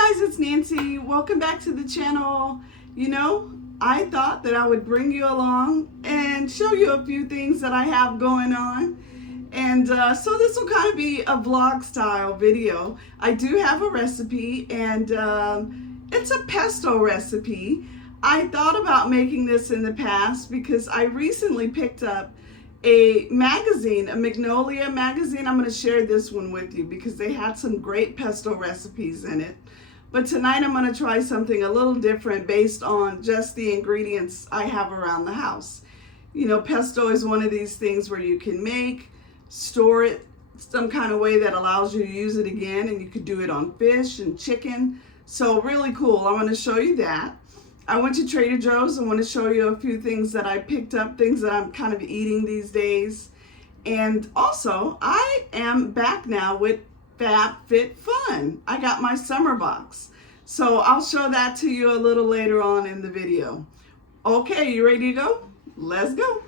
Hi guys, it's Nancy. Welcome back to the channel. You know, I thought that I would bring you along and show you a few things that I have going on. And so this will kind of be a vlog style video. I do have a recipe, and it's a pesto recipe. I thought about making this in the past because I recently picked up a magazine, a Magnolia magazine. I'm going to share this one with you because they had some great pesto recipes in it. But tonight I'm going to try something a little different based on just the ingredients I have around the house. You know, pesto is one of these things where you can make, store it some kind of way that allows you to use it again, and you could do it on fish and chicken. So really cool. I want to show you that. I went to Trader Joe's. I want to show you a few things that I picked up, things that I'm kind of eating these days. And also, I am back now with FabFitFun. I got my summer box. So I'll show that to you a little later on in the video. Okay, you ready to go? Let's go.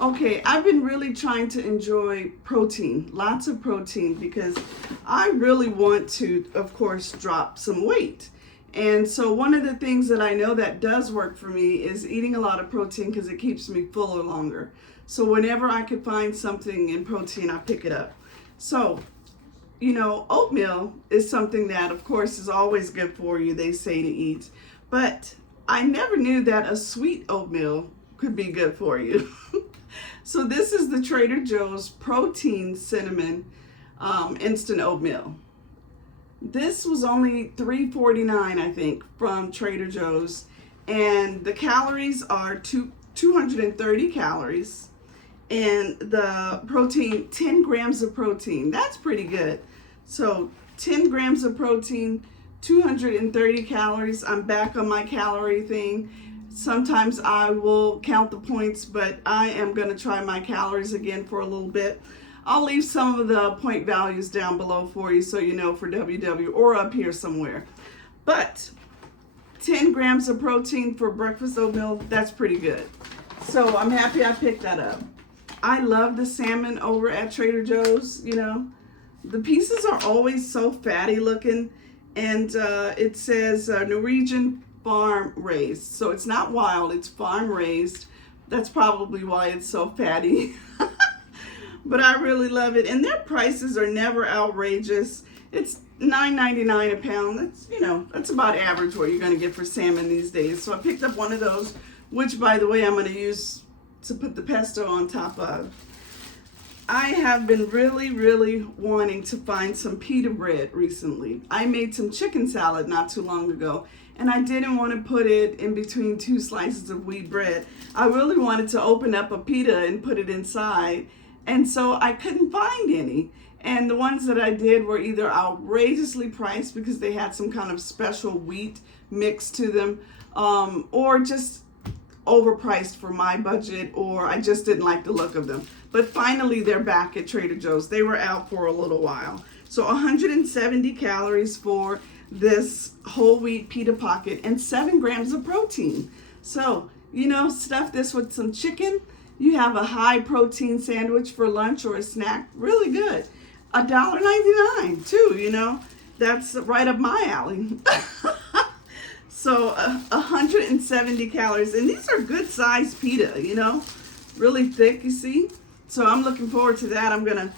Okay, I've been really trying to enjoy protein, lots of protein, because I really want to, of course, drop some weight. And so one of the things that I know that does work for me is eating a lot of protein because it keeps me fuller longer. So whenever I could find something in protein, I pick it up. So, you know, oatmeal is something that, of course, is always good for you, they say to eat. But I never knew that a sweet oatmeal could be good for you. So this is the Trader Joe's Protein Cinnamon Instant Oatmeal. This was only $3.49, I think, from Trader Joe's. And the calories are 230 calories. And the protein, 10 grams of protein. That's pretty good. So 10 grams of protein, 230 calories. I'm back on my calorie thing. Sometimes I will count the points, but I am going to try my calories again for a little bit. I'll leave some of the point values down below for you so you know for WW, or up here somewhere. But 10 grams of protein for breakfast oatmeal, that's pretty good. So I'm happy I picked that up. I love the salmon over at Trader Joe's. You know, the pieces are always so fatty looking, and it says Norwegian farm raised. So it's not wild, it's farm raised. That's probably why it's so fatty. But I really love it. And their prices are never outrageous. It's $9.99 a pound. That's, you know, that's about average what you're going to get for salmon these days. So I picked up one of those, which, by the way, I'm going to use to put the pesto on top of. I have been really wanting to find some pita bread recently. I made some chicken salad not too long ago, and I didn't want to put it in between two slices of wheat bread. I really wanted to open up a pita and put it inside, and so I couldn't find any. And the ones that I did were either outrageously priced because they had some kind of special wheat mix to them, or just overpriced for my budget, or I just didn't like the look of them. But finally they're back at Trader Joe's. They were out for a little while. So 170 calories for this whole wheat pita pocket and 7 grams of protein. So, you know, stuff this with some chicken. You have a high protein sandwich for lunch or a snack. Really good. $1.99 too, you know. That's right up my alley. So 170 calories, and these are good sized pita, you know, really thick, you see. So I'm looking forward to that. I'm gonna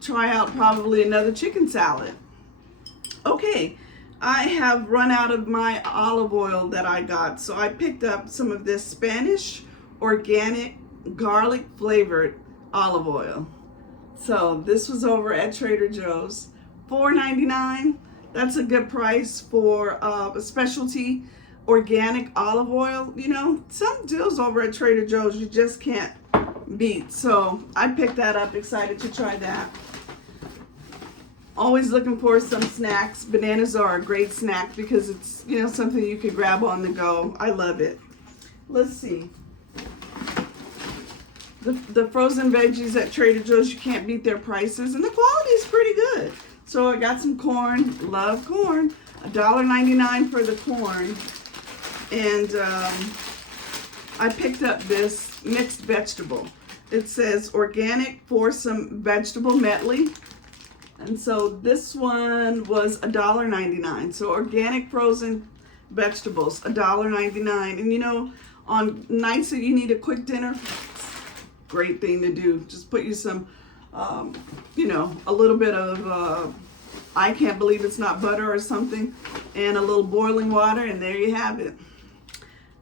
try out probably another chicken salad. Okay, I have run out of my olive oil that I got, so I picked up some of this Spanish organic garlic flavored olive oil. So this was over at Trader Joe's, $4.99. That's a good price for a specialty organic olive oil. You know, some deals over at Trader Joe's you just can't beat. So I picked that up, excited to try that. Always looking for some snacks. Bananas are a great snack because it's, you know, something you can grab on the go. I love it. Let's see. The frozen veggies at Trader Joe's, you can't beat their prices, and the quality is pretty good. So I got some corn, love corn, $1.99 for the corn. And I picked up this mixed vegetable. It says organic foursome vegetable medley. And so this one was $1.99. So organic frozen vegetables, $1.99. And you know, on nights that you need a quick dinner, great thing to do. Just put you some, you know, a little bit of, I can't believe it's not butter or something, and a little boiling water, and there you have it.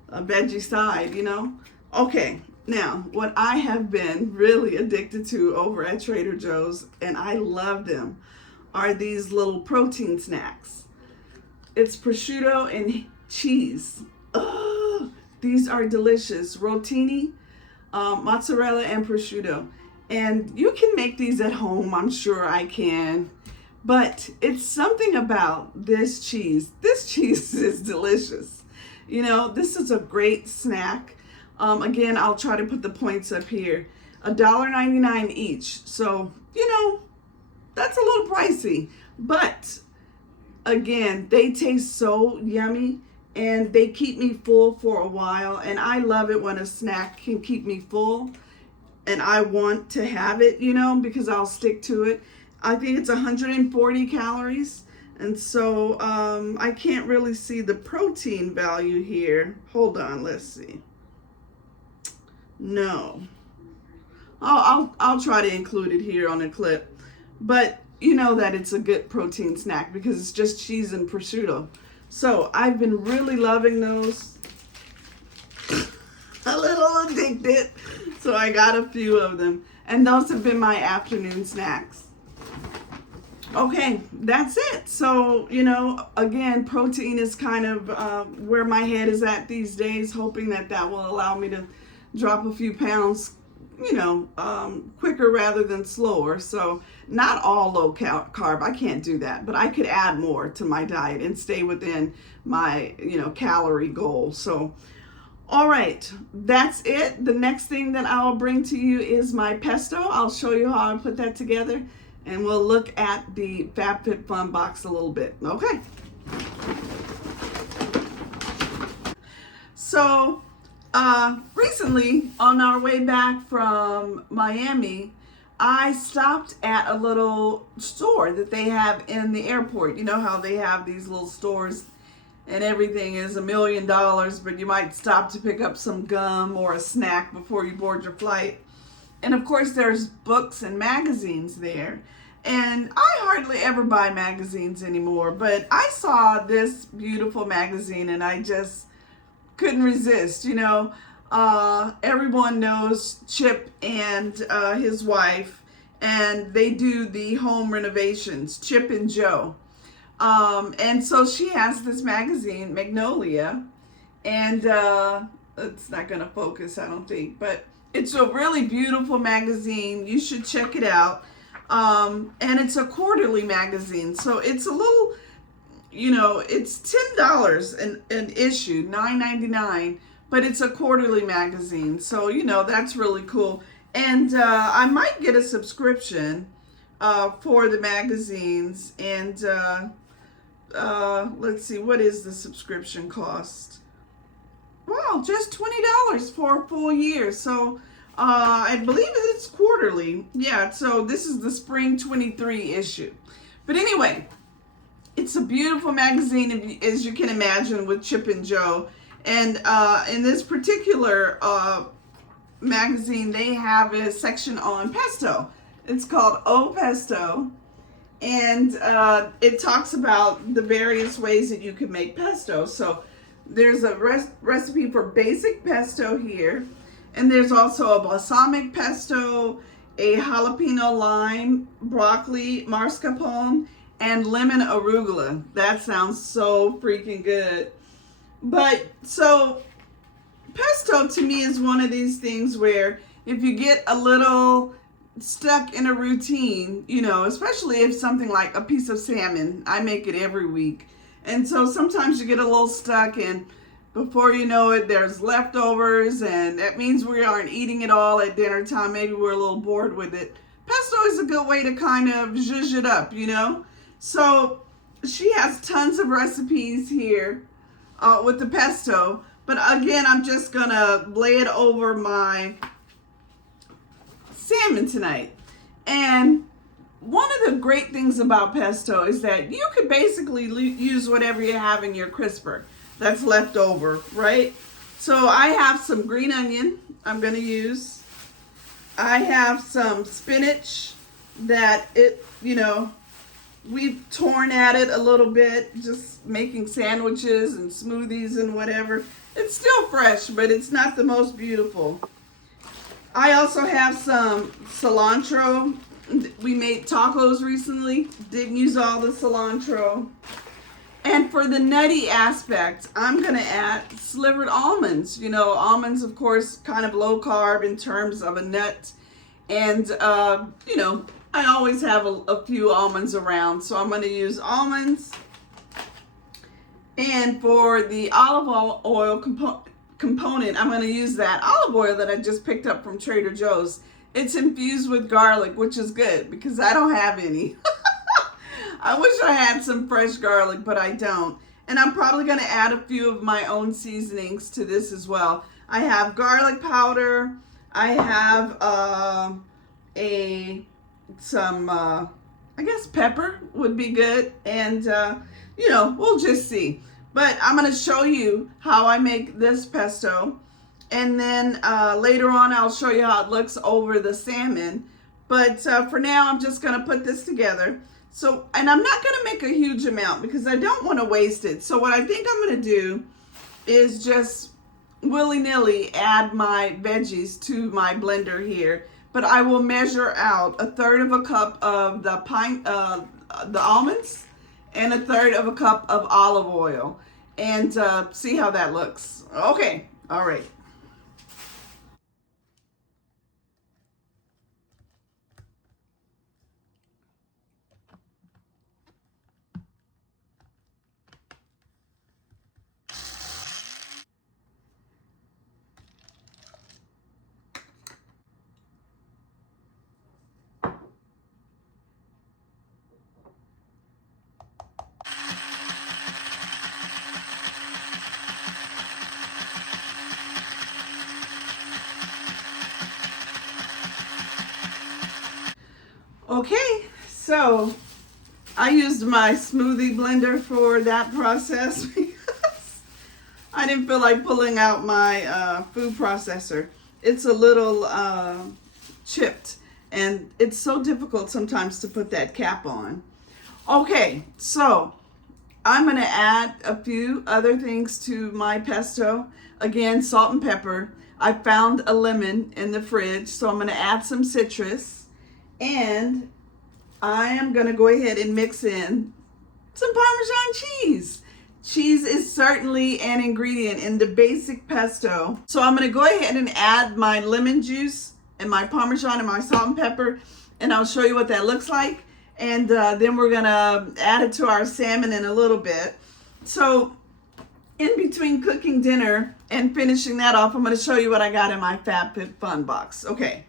A veggie side, you know. Okay, now what I have been really addicted to over at Trader Joe's, and I love them, are these little protein snacks. It's prosciutto and cheese. Oh, these are delicious. Rotini, mozzarella, and prosciutto. And you can make these at home, I'm sure I can. But it's something about this cheese. This cheese is delicious. You know, this is a great snack. Again, I'll try to put the points up here. $1.99 each. So, you know, that's a little pricey. But, again, they taste so yummy. And they keep me full for a while. And I love it when a snack can keep me full. And I want to have it, you know, because I'll stick to it. I think it's 140 calories. And so I can't really see the protein value here. Hold on, let's see. No. I'll try to include it here on a clip. But you know that it's a good protein snack because it's just cheese and prosciutto. So I've been really loving those. A little addicted. So I got a few of them. And those have been my afternoon snacks. Okay, that's it. So, you know, again, protein is kind of where my head is at these days, hoping that that will allow me to drop a few pounds, you know, quicker rather than slower. So not all low carb, I can't do that, but I could add more to my diet and stay within my, you know, calorie goal. So, all right, that's it. The next thing that I'll bring to you is my pesto. I'll show you how I put that together. And we'll look at the FabFitFun box a little bit, okay? So, recently, on our way back from Miami, I stopped at a little store that they have in the airport. You know how they have these little stores and everything is $1 million, but you might stop to pick up some gum or a snack before you board your flight. And of course, there's books and magazines there. And I hardly ever buy magazines anymore, but I saw this beautiful magazine and I just couldn't resist. You know, everyone knows Chip and his wife, and they do the home renovations, Chip and Joe. And so she has this magazine, Magnolia, and it's not going to focus, I don't think, but it's a really beautiful magazine. You should check it out. And it's a quarterly magazine. So it's a little, you know, it's $10 an issue, $9.99, but it's a quarterly magazine. So, you know, that's really cool. And I might get a subscription for the magazines. And let's see, what is the subscription cost? Wow, just $20 for a full year. So I believe it's quarterly. Yeah, so this is the spring 23 issue. But anyway, it's a beautiful magazine, as you can imagine, with Chip and Joe. And in this particular magazine, they have a section on pesto. It's called Oh Pesto. And it talks about the various ways that you can make pesto. So there's a recipe for basic pesto here. And there's also a balsamic pesto, a jalapeno lime, broccoli, mascarpone, and lemon arugula. That sounds so freaking good. But so pesto to me is one of these things where if you get a little stuck in a routine, you know, especially if something like a piece of salmon, I make it every week. And so sometimes you get a little stuck and before you know it, there's leftovers, and that means we aren't eating it all at dinner time. Maybe we're a little bored with it. Pesto is a good way to kind of zhuzh it up, you know? So she has tons of recipes here with the pesto. But again, I'm just going to lay it over my salmon tonight. And one of the great things about pesto is that you could basically use whatever you have in your crisper that's left over, right? So I have some green onion I'm going to use. I have some spinach that we've torn at it a little bit, just making sandwiches and smoothies and whatever. It's still fresh, but it's not the most beautiful. I also have some cilantro. We made tacos recently. Didn't use all the cilantro. And for the nutty aspect, I'm going to add slivered almonds. Almonds, of course, kind of low carb in terms of a nut. And, I always have a few almonds around. So I'm going to use almonds. And for the olive oil component, I'm going to use that olive oil that I just picked up from Trader Joe's. It's infused with garlic, which is good because I don't have any. I wish I had some fresh garlic, but I don't. And I'm probably going to add a few of my own seasonings to this as well. I have garlic powder. I have I guess pepper would be good. And, we'll just see. But I'm going to show you how I make this pesto. And then later on, I'll show you how it looks over the salmon. But for now, I'm just going to put this together. So, and I'm not going to make a huge amount because I don't want to waste it. So what I think I'm going to do is just willy-nilly add my veggies to my blender here. But I will measure out 1/3 of a cup of the almonds and 1/3 of a cup of olive oil and see how that looks. Okay, all right. Okay, so I used my smoothie blender for that process because I didn't feel like pulling out my food processor. It's a little chipped and it's so difficult sometimes to put that cap on. Okay, so I'm going to add a few other things to my pesto. Again, salt and pepper. I found a lemon in the fridge, so I'm going to add some citrus. And I am going to go ahead and mix in some Parmesan cheese. Cheese is certainly an ingredient in the basic pesto. So I'm going to go ahead and add my lemon juice and my Parmesan and my salt and pepper. And I'll show you what that looks like. And then we're going to add it to our salmon in a little bit. So in between cooking dinner and finishing that off, I'm going to show you what I got in my FabFitFun box. Okay.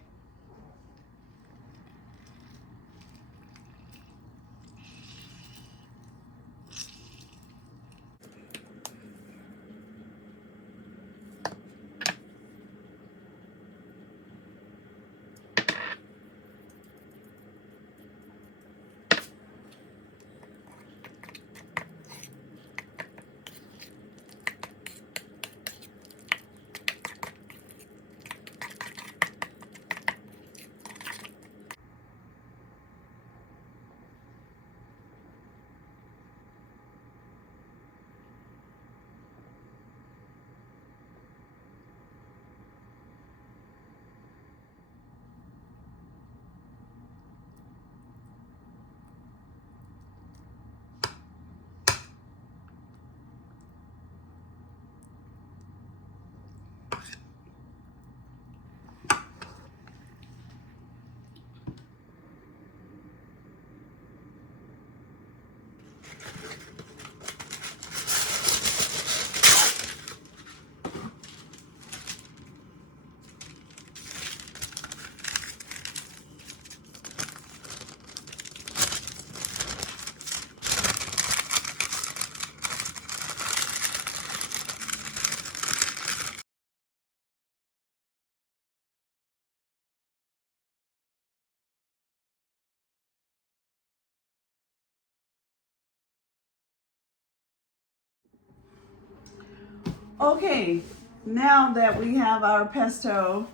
Okay, now that we have our pesto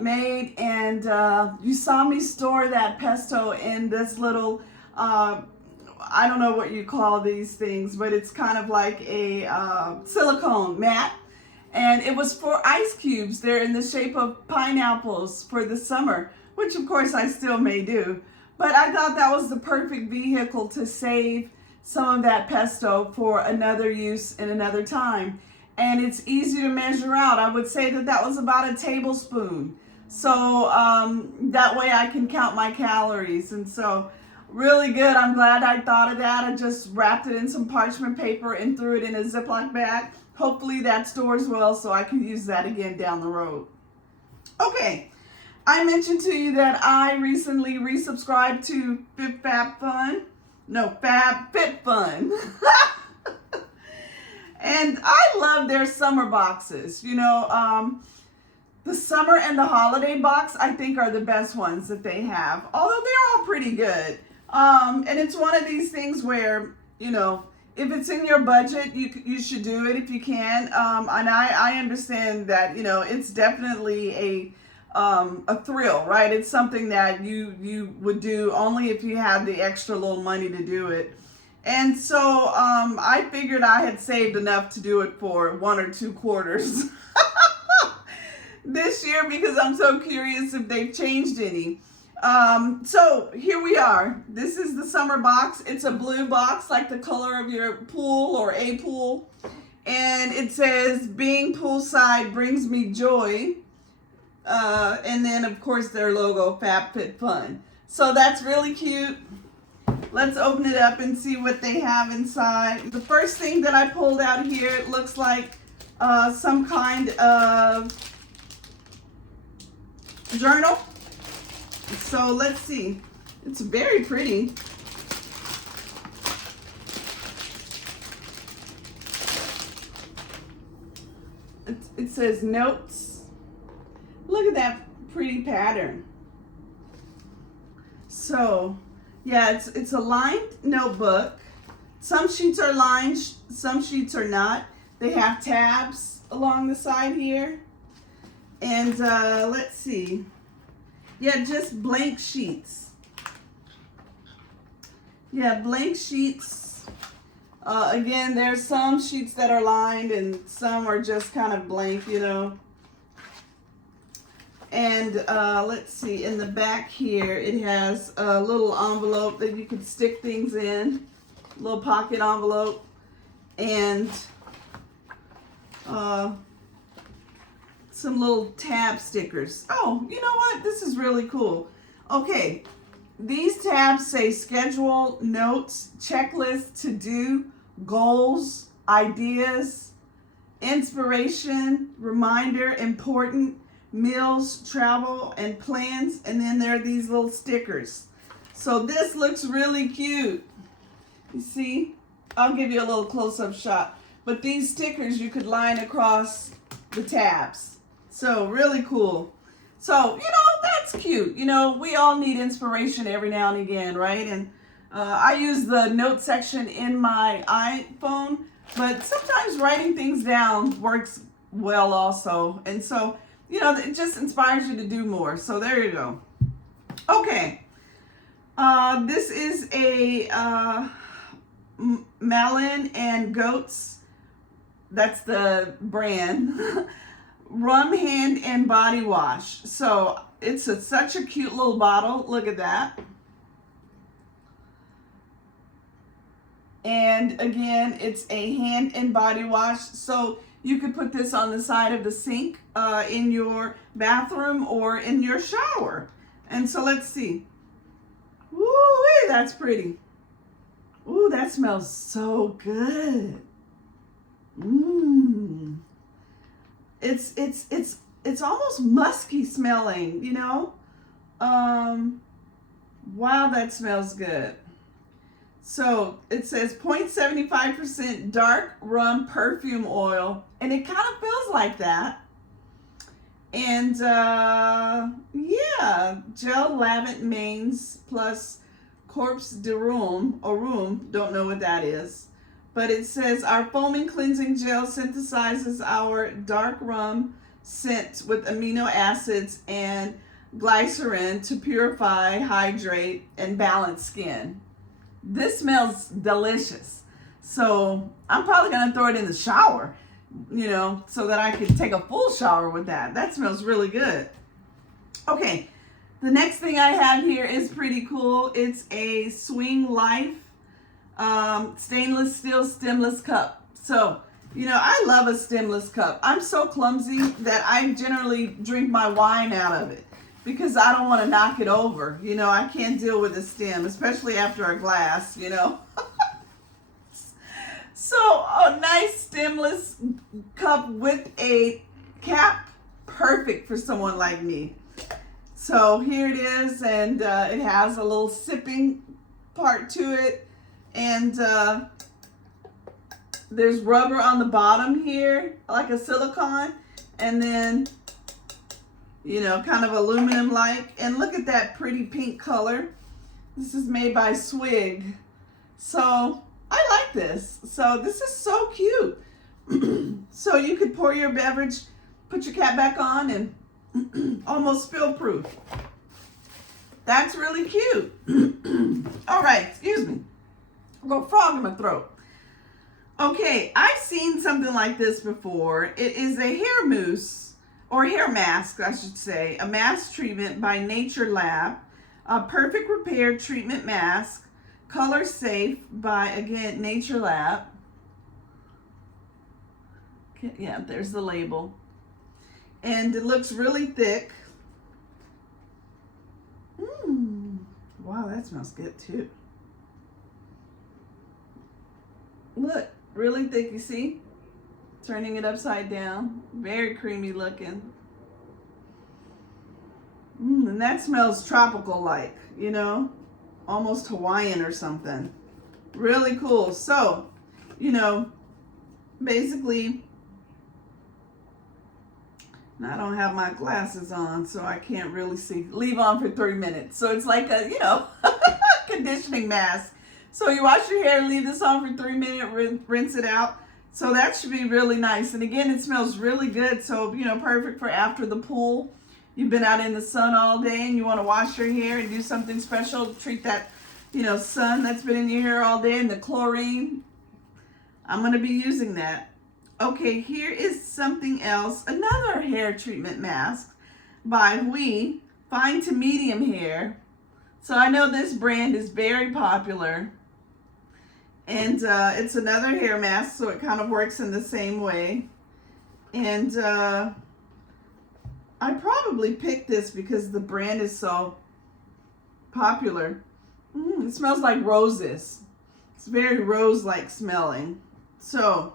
made, and you saw me store that pesto in this little, I don't know what you call these things, but it's kind of like a silicone mat. And it was for ice cubes. They're in the shape of pineapples for the summer, which of course I still may do. But I thought that was the perfect vehicle to save some of that pesto for another use in another time. And it's easy to measure out. I would say that that was about a tablespoon. So that way I can count my calories. And so really good. I'm glad I thought of that. I just wrapped it in some parchment paper and threw it in a Ziploc bag. Hopefully that stores well so I can use that again down the road. Okay, I mentioned to you that I recently resubscribed to FabFitFun. And I love their summer boxes. You know, the summer and the holiday box, I think, are the best ones that they have. Although they're all pretty good. And it's one of these things where, you know, if it's in your budget, you should do it if you can. And I understand that, you know, it's definitely a thrill, right? It's something that you would do only if you had the extra little money to do it. And so I figured I had saved enough to do it for 1 or 2 quarters this year, because I'm so curious if they've changed any. So here we are. This is the summer box. It's a blue box, like the color of your pool or a pool. And it says, being poolside brings me joy. And then of course their logo, FabFitFun. So that's really cute. Let's open it up and see what they have inside. The first thing that I pulled out here, it looks like some kind of journal. So let's see. It's very pretty. It says notes. Look at that pretty pattern. So yeah, it's a lined notebook. Some sheets are lined, some sheets are not. They have tabs along the side here. And let's see. Yeah, just blank sheets. Yeah, blank sheets. Again, there's some sheets that are lined and some are just kind of blank, you know. And let's see, in the back here, it has a little envelope that you can stick things in, a little pocket envelope, and some little tab stickers. Oh, you know what? This is really cool. Okay, these tabs say schedule, notes, checklist, to do, goals, ideas, inspiration, reminder, important, meals, travel, and plans. And then there are these little stickers. So this looks really cute. You see? I'll give you a little close-up shot. But these stickers you could line across the tabs. So really cool. So, you know, that's cute. You know, we all need inspiration every now and again, right? And I use the note section in my iPhone, but sometimes writing things down works well also. And so, you know, it just inspires you to do more. So there you go. Okay. This is a Malin and Goats. That's the brand. Rum hand and body wash. So it's such a cute little bottle. Look at that. And again, it's a hand and body wash. So you could put this on the side of the sink in your bathroom or in your shower. And so let's see. Woo, that's pretty. Ooh, that smells so good. Mmm. It's almost musky smelling, you know. Wow, that smells good. So it says 0.75% dark rum perfume oil, and it kind of feels like that. And yeah, gel lavant mains plus corpse de room, or room, don't know what that is. But it says our foaming cleansing gel synthesizes our dark rum scent with amino acids and glycerin to purify, hydrate, and balance skin. This smells delicious. So I'm probably going to throw it in the shower, so that I can take a full shower with that. That smells really good. Okay, the next thing I have here is pretty cool. It's a Swing Life stainless steel stemless cup. So, I love a stemless cup. I'm so clumsy that I generally drink my wine out of it because I don't want to knock it over. I can't deal with a stem, especially after a glass, So a nice stemless cup with a cap, perfect for someone like me. So here it is, and it has a little sipping part to it, and there's rubber on the bottom here, like a silicone, and then, kind of aluminum-like. And look at that pretty pink color. This is made by Swig. So I like this. So this is so cute. So you could pour your beverage, put your cap back on, and almost spill proof. That's really cute. All right, excuse me. I've got a frog in my throat. Okay, I've seen something like this before. It is a hair mousse, or hair mask, I should say. A mask treatment by Nature Lab. A perfect repair treatment mask. Color safe by, again, Nature Lab. Okay, yeah, there's the label. And it looks really thick. Wow, that smells good too. Look, really thick, you see? Turning it upside down. Very creamy looking. And that smells tropical-like, almost Hawaiian or something. Really cool. So, basically, I don't have my glasses on, so I can't really see. Leave on for 3 minutes. So it's like a, conditioning mask. So you wash your hair, leave this on for 3 minutes, rinse it out. So that should be really nice. And again, it smells really good. So, perfect for after the pool. You've been out in the sun all day and you want to wash your hair and do something special. Treat that, sun that's been in your hair all day and the chlorine. I'm going to be using that. Okay, here is something else. Another hair treatment mask by We, Fine to Medium Hair. So I know this brand is very popular. And it's another hair mask, so it kind of works in the same way. And I probably picked this because the brand is so popular. It smells like roses. It's very rose-like smelling. So,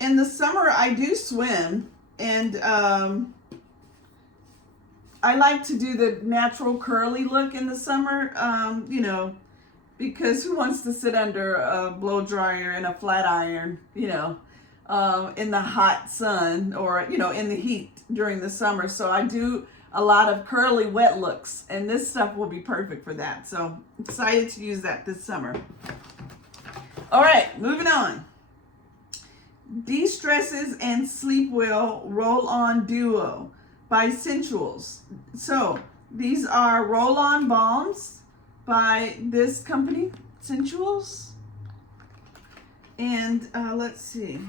in the summer, I do swim, and I like to do the natural curly look in the summer, because who wants to sit under a blow dryer and a flat iron, in the hot sun or, in the heat during the summer. So I do a lot of curly wet looks, and this stuff will be perfect for that. So I'm excited to use that this summer. All right, moving on. De-Stresses and Sleep Well Roll-On Duo by Sensuals. So these are roll-on balms by this company, Sensuals. And let's see.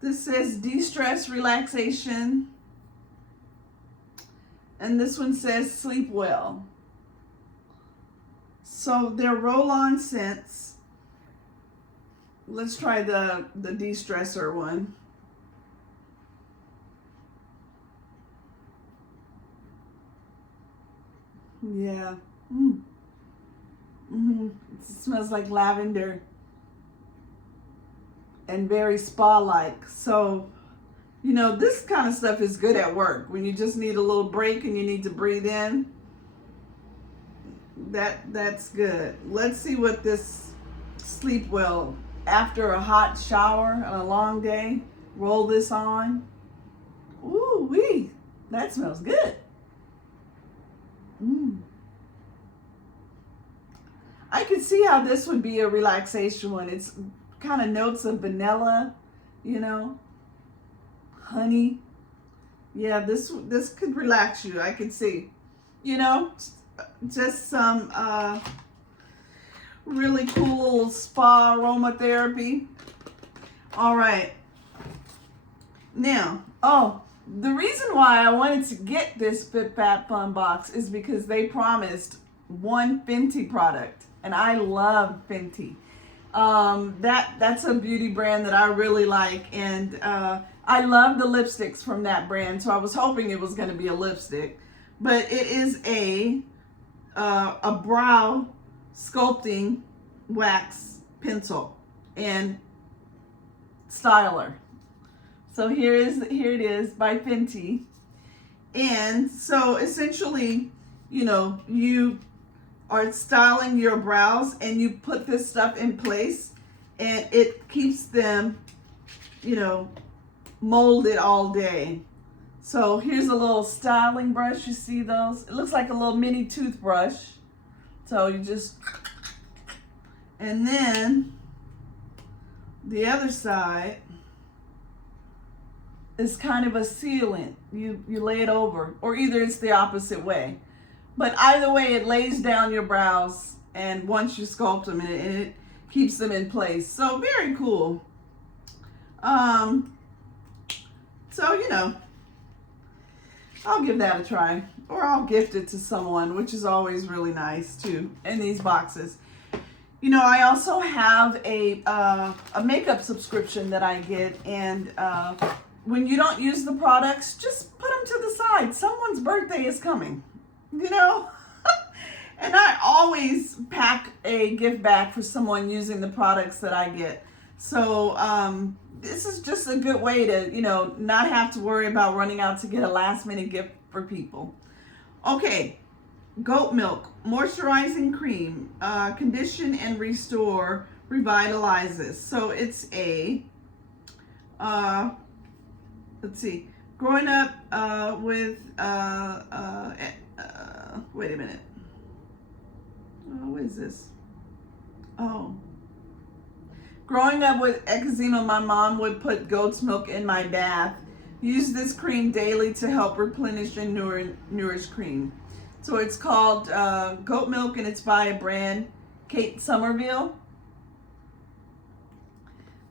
This says de-stress relaxation. And this one says sleep well. So they're roll-on scents. Let's try the de-stressor one. Yeah. It smells like lavender and very spa-like. So, this kind of stuff is good at work when you just need a little break and you need to breathe in. That's good. Let's see what this sleep well after a hot shower on a long day. Roll this on. Ooh wee, that smells good. see how this would be a relaxation one. It's kind of notes of vanilla, you know, honey. Yeah, this could relax you. I could see, you know, just some really cool little spa aromatherapy. All right. Now, the reason why I wanted to get this Fit Fat Fun box is because they promised one Fenty product, and I love Fenty. That's a beauty brand that I really like, and I love the lipsticks from that brand, so I was hoping it was going to be a lipstick, but it is a brow sculpting wax pencil and styler. So here it is by Fenty, and so essentially, you know, you are styling your brows and you put this stuff in place and it keeps them, you know, molded all day. So here's a little styling brush. You see those? It looks like a little mini toothbrush. So you just, and then the other side is kind of a sealant. You lay it over, or either it's the opposite way. But either way, it lays down your brows, and once you sculpt them, and it keeps them in place. So very cool. So, you know, I'll give that a try, or I'll gift it to someone, which is always really nice too, in these boxes. You know, I also have a makeup subscription that I get, and when you don't use the products, just put them to the side. Someone's birthday is coming, you know? And I always pack a gift bag for someone using the products that I get. So this is just a good way to, you know, not have to worry about running out to get a last minute gift for people. Okay, goat milk, moisturizing cream, condition and restore, revitalizes. So it's a, let's see, growing up with, wait a minute. What is this? Oh. Growing up with eczema, my mom would put goat's milk in my bath. Use this cream daily to help replenish and nourish cream. So it's called goat milk, and it's by a brand, Kate Somerville.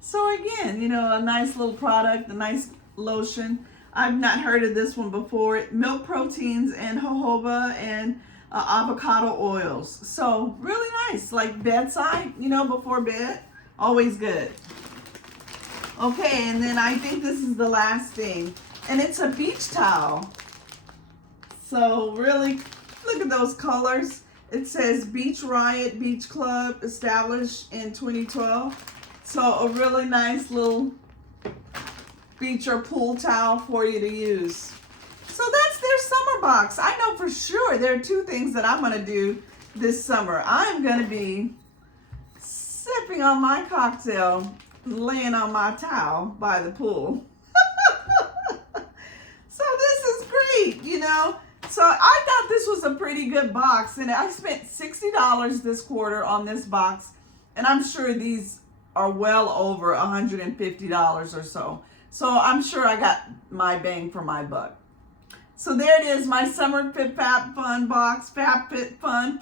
So again, you know, a nice little product, a nice lotion. I've not heard of this one before. Milk proteins and jojoba and avocado oils. So really nice, like bedside, you know, before bed. Always good. Okay, and then I think this is the last thing. And it's a beach towel. So really, look at those colors. It says Beach Riot Beach Club, established in 2012. So a really nice little beach or pool towel for you to use. So that's their summer box. I know for sure there are two things that I'm going to do this summer. I'm going to be sipping on my cocktail, laying on my towel by the pool. So this is great, you know. So I thought this was a pretty good box, and I spent $60 this quarter on this box, and I'm sure these are well over $150 or so. So I'm sure I got my bang for my buck. So there it is, my summer Fit Fat Fun box. Fab Fit Fun,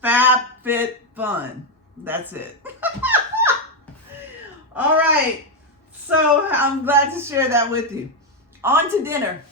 Fab Fit Fun. That's it. All right. So I'm glad to share that with you. On to dinner.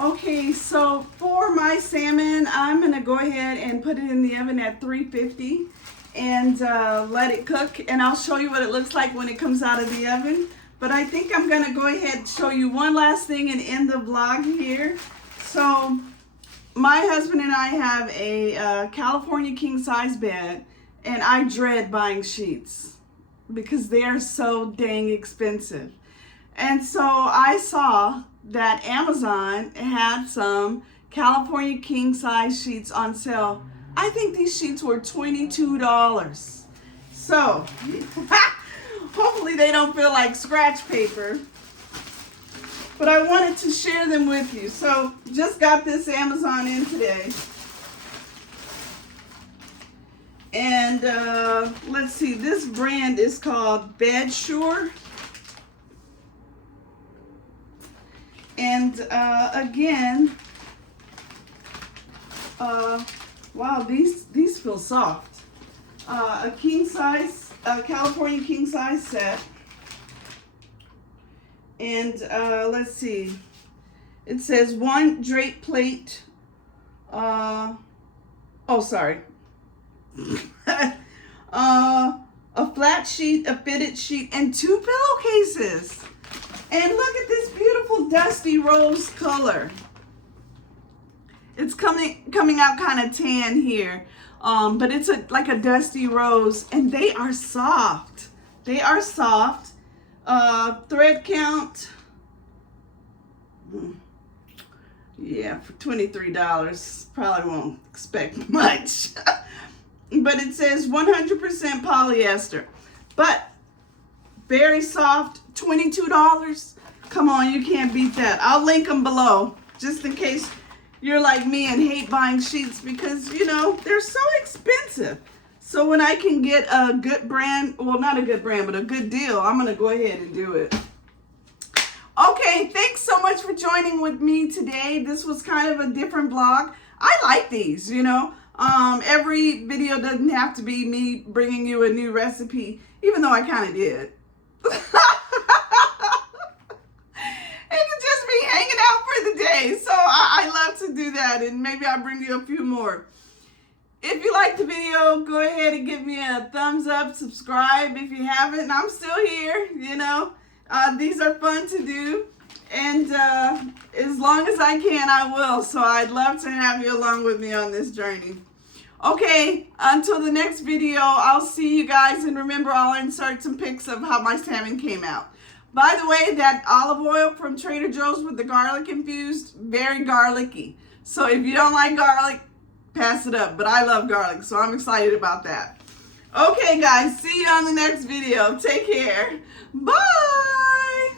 Okay, so for my salmon, I'm gonna go ahead and put it in the oven at 350 and let it cook, and I'll show you what it looks like when it comes out of the oven. But I think I'm gonna go ahead and show you one last thing and end the vlog here. So my husband and I have a California king size bed, and I dread buying sheets because they are so dang expensive. And so I saw that Amazon had some California king size sheets on sale. I think these sheets were $22. So hopefully they don't feel like scratch paper, but I wanted to share them with you. So just got this Amazon in today. And let's see, this brand is called Bedsure. And again, wow, these feel soft. A king size, California king size set. And let's see, it says one drape plate. Oh, sorry. A flat sheet, a fitted sheet, and 2 pillowcases. And look at this beautiful dusty rose color. It's coming out kind of tan here, but it's like a dusty rose, and they are soft. They are soft. Thread count, yeah, for $23. Probably won't expect much. But it says 100% polyester. But very soft, $22. Come on, you can't beat that. I'll link them below just in case you're like me and hate buying sheets because, you know, they're so expensive. So when I can get a good brand, well, not a good brand, but a good deal, I'm going to go ahead and do it. Okay, thanks so much for joining with me today. This was kind of a different vlog. I like these, you know. Every video doesn't have to be me bringing you a new recipe, even though I kind of did. It could just be hanging out for the day. So I love to do that, and maybe I'll bring you a few more. If you liked the video, go ahead and give me a thumbs up, subscribe if you haven't. I'm still here, you know. These are fun to do, and as long as I can, I will. So I'd love to have you along with me on this journey. Okay, until the next video, I'll see you guys, and remember, I'll insert some pics of how my salmon came out. By the way, that olive oil from Trader Joe's with the garlic infused, very garlicky. So if you don't like garlic, pass it up. But I love garlic, so I'm excited about that. Okay, guys, see you on the next video. Take care. Bye.